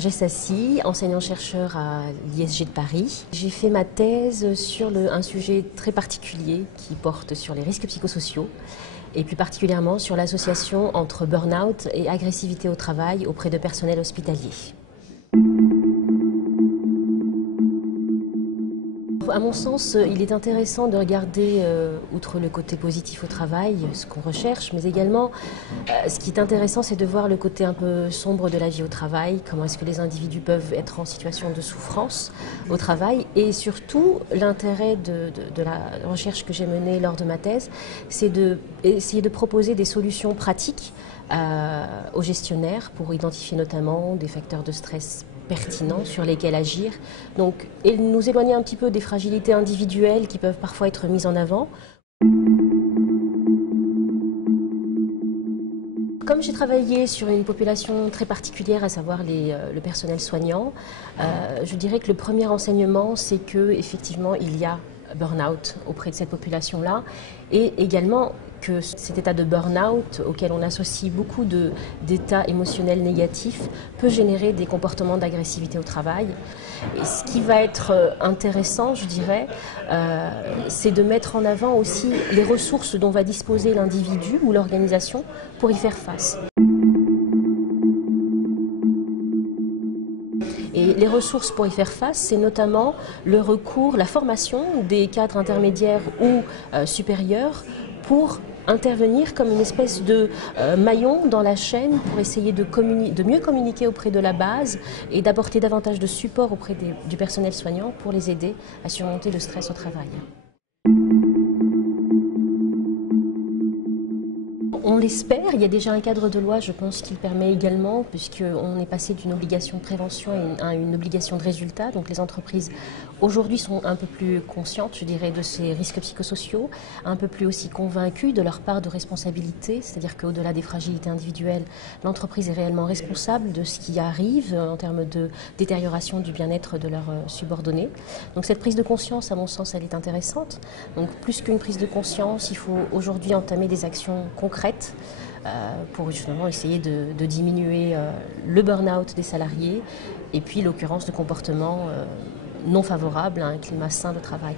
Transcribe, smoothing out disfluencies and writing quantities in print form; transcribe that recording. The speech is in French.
Margès Sassy, enseignant-chercheur à l'ISG de Paris. J'ai fait ma thèse sur un sujet très particulier qui porte sur les risques psychosociaux et plus particulièrement sur l'association entre burn-out et agressivité au travail auprès de personnel hospitalier. À mon sens, il est intéressant de regarder, outre le côté positif au travail, ce qu'on recherche, mais également, ce qui est intéressant, c'est de voir le côté un peu sombre de la vie au travail, comment est-ce que les individus peuvent être en situation de souffrance au travail, et surtout, l'intérêt de la recherche que j'ai menée lors de ma thèse, c'est d'essayer de proposer des solutions pratiques aux gestionnaires pour identifier notamment des facteurs de stress pertinents sur lesquels agir. Donc, et nous éloigner un petit peu des fragilités individuelles qui peuvent parfois être mises en avant. Comme j'ai travaillé sur une population très particulière, à savoir le personnel soignant, je dirais que le premier enseignement, c'est qu'effectivement, il y a burn-out auprès de cette population-là, et également que cet état de burn-out auquel on associe beaucoup d'états émotionnels négatifs peut générer des comportements d'agressivité au travail. Et ce qui va être intéressant, je dirais, c'est de mettre en avant aussi les ressources dont va disposer l'individu ou l'organisation pour y faire face. Et les ressources pour y faire face, c'est notamment le recours, la formation des cadres intermédiaires ou supérieurs pour intervenir comme une espèce de maillon dans la chaîne pour essayer de mieux communiquer auprès de la base et d'apporter davantage de support auprès du personnel soignant pour les aider à surmonter le stress au travail. On l'espère, il y a déjà un cadre de loi, je pense, qui le permet également, puisqu'on est passé d'une obligation de prévention à une obligation de résultat. Donc les entreprises aujourd'hui sont un peu plus conscientes, je dirais, de ces risques psychosociaux, un peu plus aussi convaincues de leur part de responsabilité, c'est-à-dire qu'au-delà des fragilités individuelles, l'entreprise est réellement responsable de ce qui arrive en termes de détérioration du bien-être de leurs subordonnés. Donc cette prise de conscience, à mon sens, elle est intéressante. Donc plus qu'une prise de conscience, il faut aujourd'hui entamer des actions concrètes pour justement essayer de diminuer le burn-out des salariés et puis l'occurrence de comportements non favorables à un climat sain de travail.